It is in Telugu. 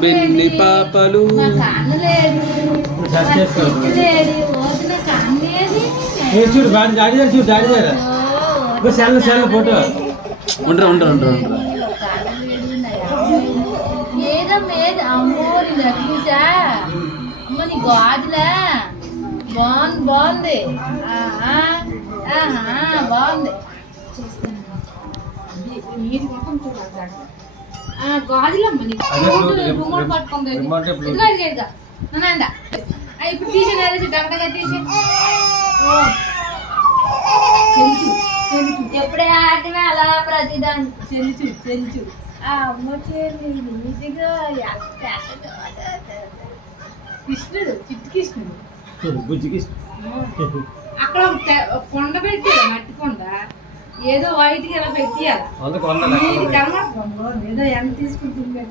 బిన్ని పాపలు చూడు డాడీ చూడు డాడీ సెల్ ఫోటో ఉండరా ఏదో మీద అమ్మోరి చూసా అమ్మ నీ గాజులా బాగుంది బాగుంది గాజులమ్మ నీకు రిమోట్ పట్టుకుంది ఇప్పుడు తీసేది డగడగా తీసే ఎప్పుడే ఆటమే అలా ప్రతిదాన్ని చెల్చు అమ్మ నీటిగా కృష్ణుడు చిట్టు కృష్ణుడు అక్కడ కొండ పెట్టారు మట్టి కొండ ఏదో వైట్ గా ఇలా పెట్టియాలి కనబడుతుంది ఏదో ఎంత తీసుకుంటుంది